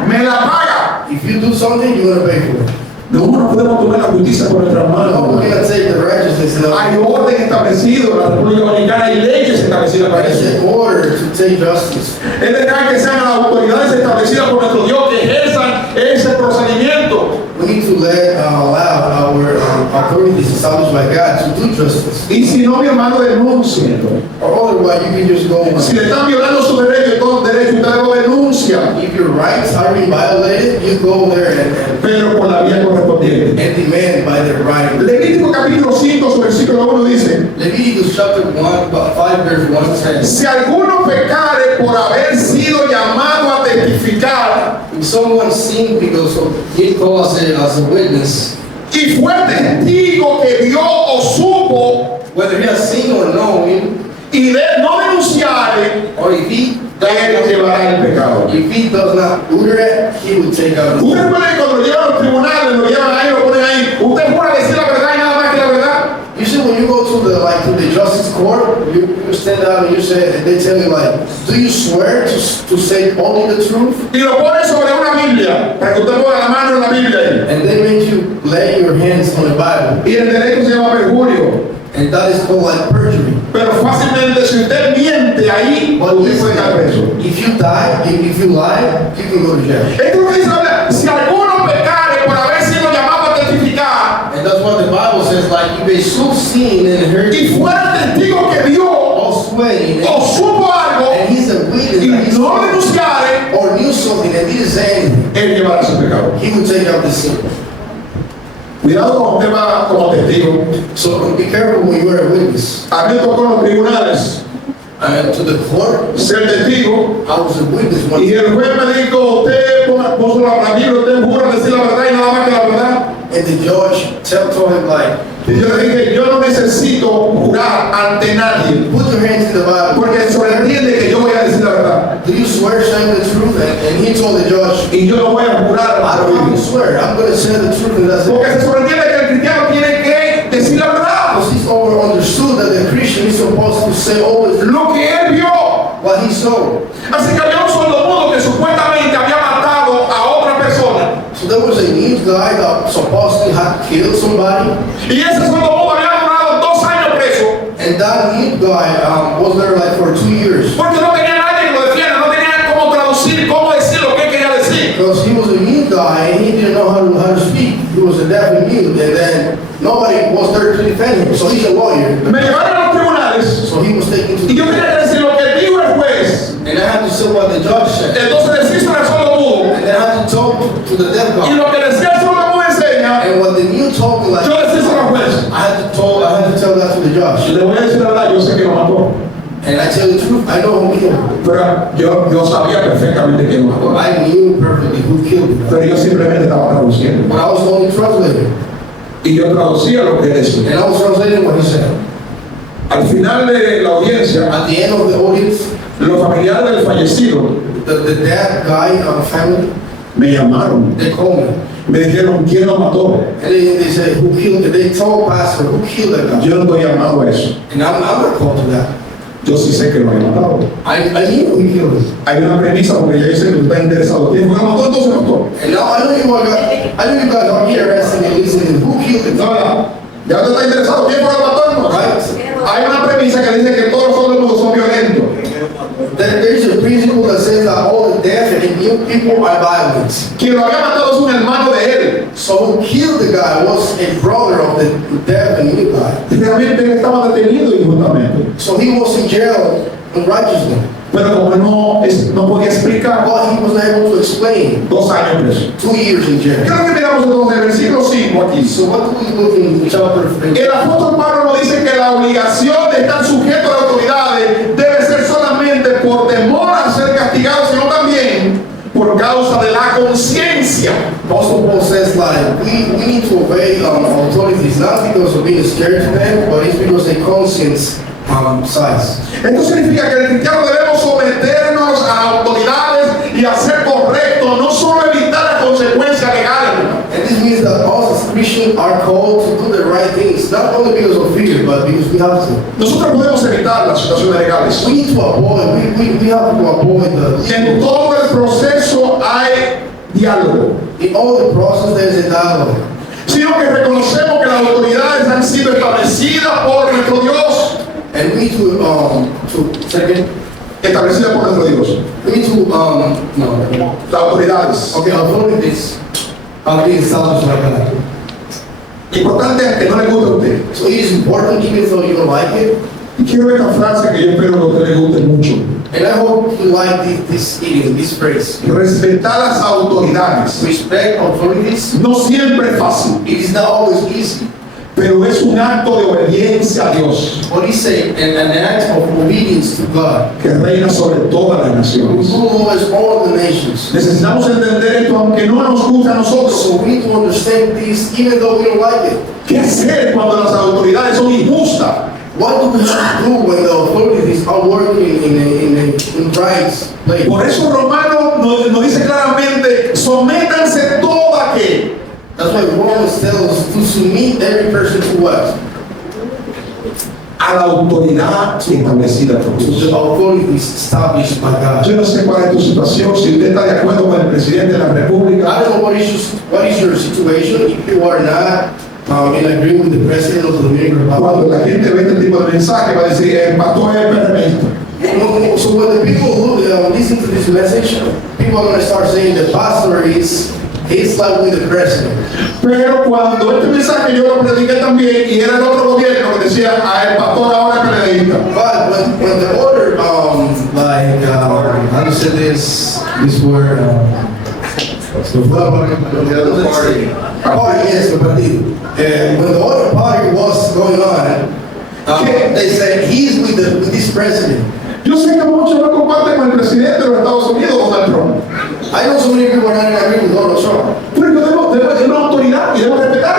Me la paga. If you do something, you're gonna pay for it. No podemos tomar la justicia por nuestras No, manos. we cannot take the righteousness in our Hay orden establecido en la República Dominicana, hay leyes establecidas para It's eso. in order to take justice. Es dejar que sean las autoridades establecidas por nuestro Dios que ejerzan ese procedimiento. We need to allow our authorities established by God to do justice. Y si no, mi hermano, denúncienlo. Or otherwise, you can just go. Si le están violando sus derechos, todos los derechos, usted lo denuncia, If your rights are being violated, you go there pero por la vía correspondiente. and demand by their right. Levítico capítulo 5, su versículo 1 dice: Leviticus chapter 5 verse 1 says, Si alguno pecare por haber sido llamado a testificar if someone sinned because of being called as a witness, y fue testigo que vio o supo whether he has sinned or known, y no denunciare, or if he él llevará el pecado. does not utter it, he will take out the Usted sin. recuerda que cuando lo llevan a los tribunales, lo llevan ahí, lo ponen ahí, usted jura decir la verdad y nada más que la verdad. Usually when you go to the justice court, you stand out and you say, they tell you like, do you swear to say only the truth? Y lo ponen sobre una Biblia, para que usted ponga la mano en la Biblia ahí. And they make you lay your hands on the Bible. Y el derecho se llama perjurio. And that is called like perjury. Pero fácilmente, si usted miente ahí, usted puede estar preso. If you die, if you lie, you can go to jail. Esto es lo que dice la Biblia. Si alguno pecare por haber sido llamado a testificar And that's what the Bible says, like, if they so sin and hurt y fuera testigo que vio or sweating, o supo algo and he's a witness, y that he's no denunciare, or knew something and didn't say anything, él llevará su pecado. he will take out the sin. Cuidado cuando usted va como testigo. So be careful when you are a witness. A mí me tocó en los tribunales To the court, ser testigo I was a witness y once. el juez me dijo, usted puso la Biblia, usted jura decir la verdad y nada más que la verdad. And the judge told him like, Y yo le dije, yo no necesito jurar ante nadie, put your hands in the Bible. porque sobreentiende que yo voy a decir la verdad. Do you swear saying the truth? And he told the judge, Y yo no voy a jurar I ante don't have to nadie. swear. I'm going to say the truth and that's it. Porque se sobreentiende que el cristiano tiene que decir la verdad. Because he's over understood that the Christian is supposed to say always Lo que él vio. what he saw. Así que había un sordomudo que supuestamente había matado a otra persona. So there was a news guy that supposedly had killed somebody. Y ese sordomudo había durado 2 años preso. And that news guy was there like for 2 years. Porque no tenía nadie que lo defienda, no tenía cómo traducir, cómo decir lo que él quería decir. Because he was a news guy and he didn't know how to speak. He was a deaf and mute, and then nobody was there to defend him. So he's a lawyer. Me llevaron a los tribunales So he was taken to y yo tenía que decir lo que dijo el juez. and I had to say what the judge said. Entonces decís al sordomudo And then I had to talk to the deaf y guy. lo que decía el sordomudo enseña, And what the new told me, like, yo decís al juez. I had to tell that to the judge. Le voy a decir la verdad, yo sé que lo mató. And I tell the truth, I know who killed him. Pero yo sabía perfectamente que lo mató. I knew perfectly who killed him. Pero yo simplemente estaba traduciendo. But I was only translating. Y yo traducía lo que él decía. And I was translating what he said. Al final de la audiencia, At the end of the audience, los familiares del fallecido the deaf guy family, me llamaron. they called me. Me dijeron, ¿quién lo mató? And they said, who killed it? They told Pastor, who killed that guy? Yo no estoy llamado a eso. And I'm not called to that. Yo sí sé que lo he matado. I knew who killed him. Hay una premisa porque ya yo sé que usted está interesado. ¿Quién fue que lo mató? Entonces lo mató. And now I know you guys are interested in listening. Who killed him? No, ya usted está interesado. ¿Quién fue que lo mató? Entonces? Right? Hay una premisa que dice que todos los sordomudos son violentos. There's a principle that says that all the deaf and mute people are violent. Quien lo había matado es un hermano de él. So who killed the guy was a brother of the deaf and mute guy. Realmente él estaba detenido injustamente. So he was in jail unrighteously. Pero como no podía explicar, But he was not able to explain. 2 años preso. 2 years in jail. Creo que miramos entonces el versículo 5 aquí. So what do we look in chapter 3? El apóstol Pablo nos dice que la obligación de estar sujeto a las autoridades debe ser solamente por temor a ser castigado, sino también por causa de la conciencia. Apostle Paul says like we need to obey authorities not because of being scared to them, but it's because the conscience size. Esto significa que el cristiano debemos someternos a autoridades y hacer correcto, no solo evitar las consecuencias legales. And this means that us as Christians are called to do the right things, not only because of fear, but because we have to. Nosotros podemos evitar las situaciones legales. We need to avoid, we have to avoid En todo el proceso hay diálogo. in all the process there is a dialogue. Sino que reconocemos que las autoridades han sido establecidas por nuestro Dios. And we need second, Establecidas por nuestro Dios. we need to, no, Las autoridades. okay, authorities are being established by God. Importante es que no le guste a usted. So it is important even though you don't like it. Y quiero ver esta frase que yo espero que a usted le guste mucho. And I hope you like this phrase. Respetar las autoridades. Respect authorities. No siempre es fácil, It is not always easy, pero es un acto de obediencia a Dios but it's an act of obedience to God, que reina sobre todas las who naciones. rules all the nations. Necesitamos entender esto aunque no nos guste a nosotros. So we need to understand this even though we don't like it. ¿Qué hacer cuando las autoridades son injustas? What do we have to do when the authorities are working in right place? Por eso Romanos nos dice claramente, sométanse todo a qué? That's why Romans tells us to submit every person to what? A la autoridad establecida por To Dios. the authorities established by God. Yo no sé cuál es tu situación, si usted está de acuerdo con el presidente de la I República, don't know what is your situation. If you are not in agreement with the president of the Dominican Republic. cuando la gente ve este tipo de mensaje va a decir, el pastor es PRMista. So when the people listen to this message, people are going to start saying the pastor is like with the president. Pero cuando este mensaje yo lo prediqué también y era el otro gobierno que decía, el pastor ahora es PRMista. But when the order, how to say this word, party, yes, the partido. And when the other party was going on, they said he's with this president. Yo sé que muchos no comparten con el presidente de los Estados Unidos, Donald Trump. I know so many people are not in agreement with Donald Trump. Pero debemos una autoridad y debemos respetar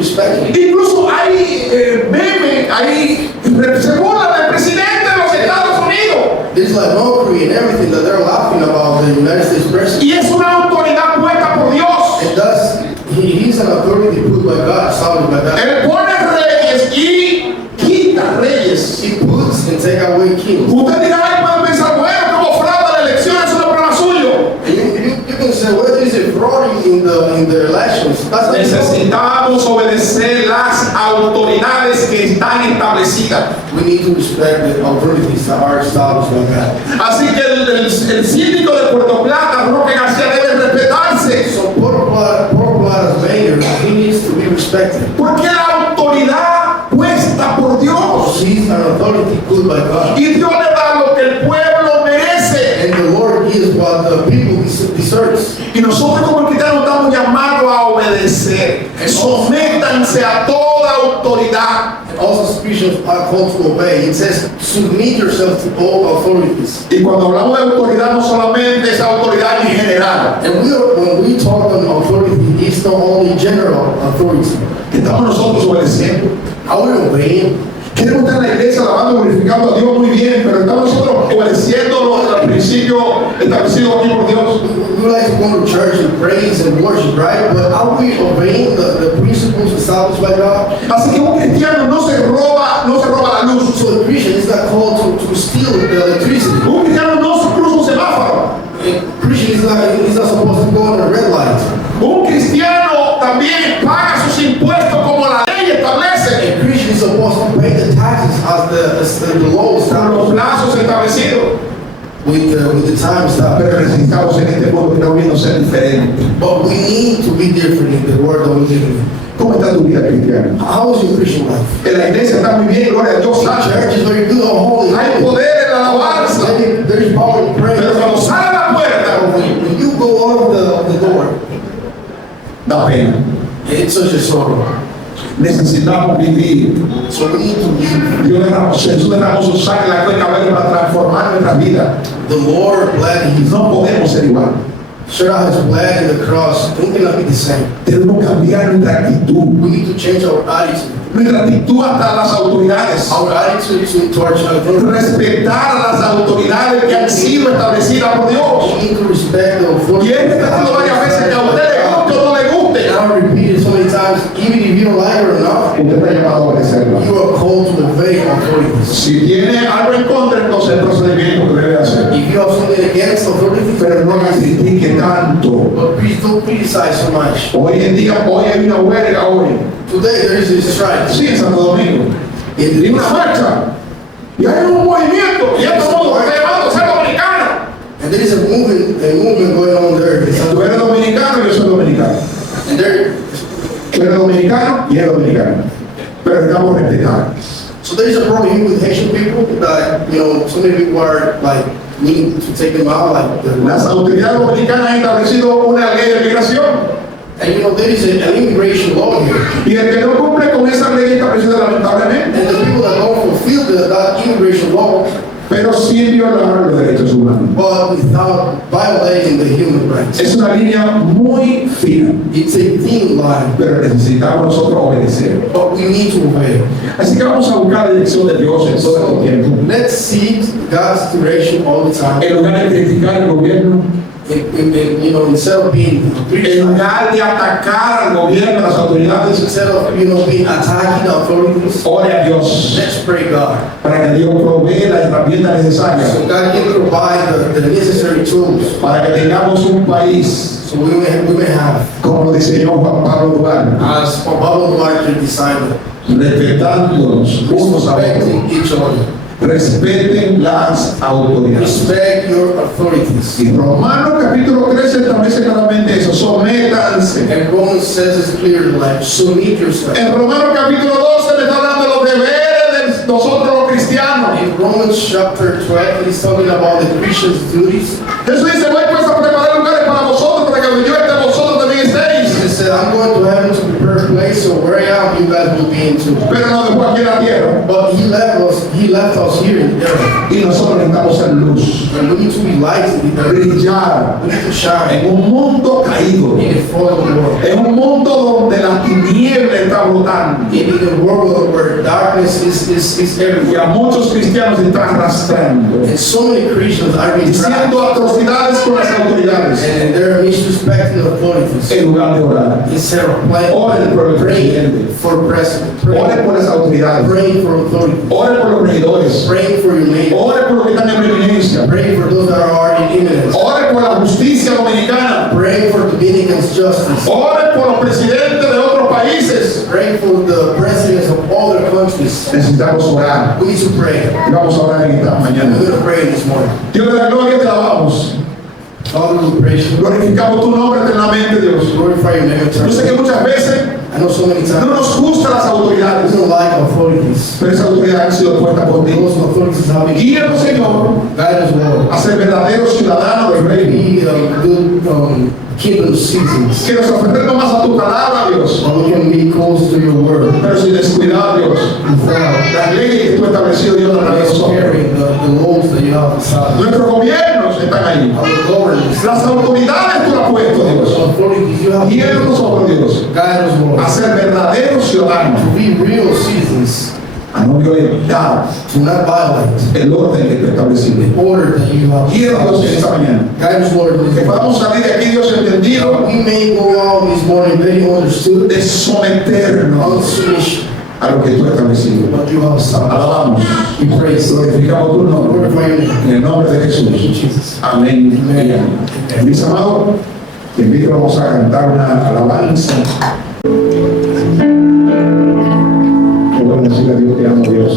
respect him. Incluso hay memes, se burlan del presidente de los Estados Unidos. There's like mockery and everything that they're laughing about the United States president. Y es una autoridad puesta por Dios. And thus, he's an authority put by God, established by God. Él pone reyes y quita reyes. He puts and take away kings. Usted dirá, ay, puede pensar, bueno, como fraude la elección, eso no es problema suyo. And you can say, well, is it fraud in the elections? That's not Necesitamos obedecer las autoridades que están establecidas. We need to respect the authorities that are established by God. Así que el síndico de Puerto Plata, Roque García, debe respetarse. So Puerto Plata's mayor, he needs to be respected. Porque la autoridad puesta por Dios. He's an authority put by God. Y Dios le da lo que el pueblo merece. And the Lord gives what the people deserves. Y nosotros como cristianos estamos llamados a obedecer. Sométanse a toda autoridad. And also Christians are called to obey. It says, submit yourself to all authorities. Y cuando hablamos de autoridad, no solamente es autoridad en general. And when we talk on authority, it's not only general authority. Estamos nosotros obedeciendo. Are we obeying? Queremos estar en la iglesia alabando, glorificando a Dios muy bien, pero estamos nosotros obedeciendo los principios establecidos aquí por Dios. We like to go to church and praise and worship, right? But are we obeying the principles established by God? Así que un cristiano no se roba la luz. So a Christian is not called to steal the electricity. Un cristiano no se cruza un semáforo. A Christian is not supposed to go on a red light. Un cristiano también paga sus impuestos como la ley establece, A Christian is supposed to pay the taxes as the law con los established plazos establecidos. with the time established. Pero necesitamos en este mundo que no viene a ser diferente. But we need to be different in the world that we live in. ¿Cómo está tu vida cristiana? How is your Christian life? En la iglesia está muy bien, gloria a Dios. The church is very good on holy. Hay poder en la alabanza, There is power in prayer. pero cuando sale a la puerta, When you go out of the door, da pena. it's such a sorrow. Necesitamos vivir. So we need to live. Jesús derramó su sangre en la cruz del Calvario para transformar nuestra vida. The Lord bled His No podemos ser igual. shed out His blood in the cross. We cannot be the same. Tenemos que cambiar nuestra actitud. We need to change our attitude. Nuestra actitud hasta las autoridades. Our attitude towards authority. Respetar a las autoridades que han sido establecidas por Dios. We need to respect the authority. Y he repetido varias veces que a usted le guste o no le guste. And I repeat it so many times, even if you don't like it or not, Usted está llamado a obedecerla. you are called to obey authorities. Si tiene algo en contra, entonces el procedimiento que debe hacer. If you have something against authority, Pero no la critique tanto. but please don't criticize so much. Hoy en día, hoy hay una huelga hoy. Today there is this strike. Sí, en Santo Domingo. Y una marcha. Y hay un movimiento. Y esto todo está llamado a ser dominicano. And there is a movement going on there. Tú eres dominicano y yo soy dominicano. And there, Tú eres dominicano y él dominicano. Pero estamos respetando. so there is a problem here with Haitian people that, so many people are like needing to take them out, like Las autoridades dominicanas han establecido una ley de migración. and there is an immigration law here. Y el que no cumple con esa ley establecida lamentablemente, And the people that don't fulfill that immigration law, pero sin violar los derechos humanos. but without violating the human rights. Es una línea muy fina, It's a thin line, pero necesitamos nosotros obedecer. but we need to obey. Así que vamos a buscar la dirección de Dios en todo So el tiempo. let's seek God's direction all the time. En lugar de criticar al gobierno, Instead of being en criticized, lugar de atacar al gobierno, a las autoridades, instead of being attacking authorities, ore a Dios let's pray God. para que Dios provee la herramienta necesaria So God can provide the necessary tools para que tengamos un país, so we may have, como lo diseñó Juan Pablo Duarte, as Pablo Duarte designed, respetándonos unos a otros. respecting each other. Respeten las autoridades. Respect your authorities. Y Romanos capítulo 13 establece claramente eso, sométanse. And Romans says it's clearly like, submit yourself. En Romanos capítulo 12 le está hablando de los deberes de nosotros los cristianos. In Romans chapter 12, he's talking about the Christian's duties. Jesús dice, voy pues a preparar lugares para vosotros, para que donde yo esté vosotros también estéis. He says, said, I'm going to heaven to prepare a place, so where I am, you guys will be in too. Pero nos dejó aquí en la tierra. But he left us here in the earth. Y nosotros necesitamos ser luz. And we need to be lights in the earth. Brillar We need to shine en un mundo caído. in the fallen world. En un mundo donde la tiniebla está brotando. In the world where darkness is Y everywhere. a muchos cristianos se están arrastrando. And so many Christians are being trapped. Diciendo atrocidades con las autoridades. And they're misrespecting authorities. En lugar de orar. Instead of Oren por el presidente. praying for president, Oren por las autoridades. praying for authorities, Oren por los regidores. praying for your neighbor, Oren por los que están en preeminencia. praying for those that are already imminent, Oren por la justicia dominicana. praying for Dominicans' justice, Oren por los presidentes de otros países. praying for the presidents of other countries. Necesitamos orar. We need to pray. Y vamos a orar en esta We're mañana. going to pray this morning. Dios de la gloria, te alabamos. Hallelujah, praise you. Glorificamos tu nombre eternamente, Dios. Glorify your name. Yo sé que muchas veces I know so many no times nos gustan las we autoridades, don't like authorities. pero esas autoridades han sido puestas por ti. Those authorities have been Guíanos, Señor, guide us, Lord. a ser verdaderos ciudadanos del reino. Be good kingdom citizens. Que nos aferremos más a tu palabra, Dios, So we can be close to your word. pero sin descuidar, Dios, Without las leyes que tú has establecido, Dios, a través de nosotros. carrying the laws that you have decided. Nuestros gobiernos están ahí. Our governments, Las autoridades tú las has puesto, Dios. authorities, you have Guíanos nosotros, Dios, guide us, Lord, a ser verdaderos ciudadanos, to be real citizens, a no violentar to not violate el orden que tú estableciste. the order that you have Guíanos en established. esta mañana. Guide us, Lord, Que podamos salir de aquí, Dios, entendido we may go out this morning very understood, de someternos unfinished, a lo que tú has establecido. what you have established. Alabamos, We praise, glorificamos tu nombre, glorify your name. en el nombre de Jesús. Jesus. Amén. y amén. Mis amados, te invito, vamos a cantar una alabanza. Qué bueno decirle a Dios que amo a Dios.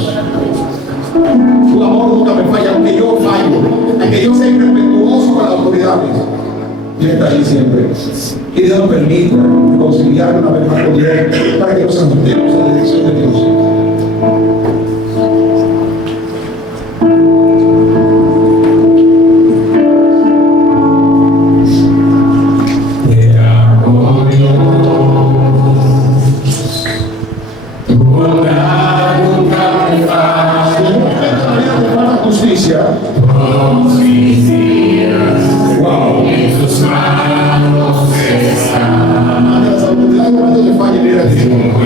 Su amor nunca me falla, aunque yo fallo, aunque yo sea irrespetuoso con las autoridades. Él está ahí siempre. Y Dios nos permita reconciliar una vez más con Él para que nos ajustemos a la dirección de Dios. Justicia. Wow. Las autoridades no le fallen, mira, descansa.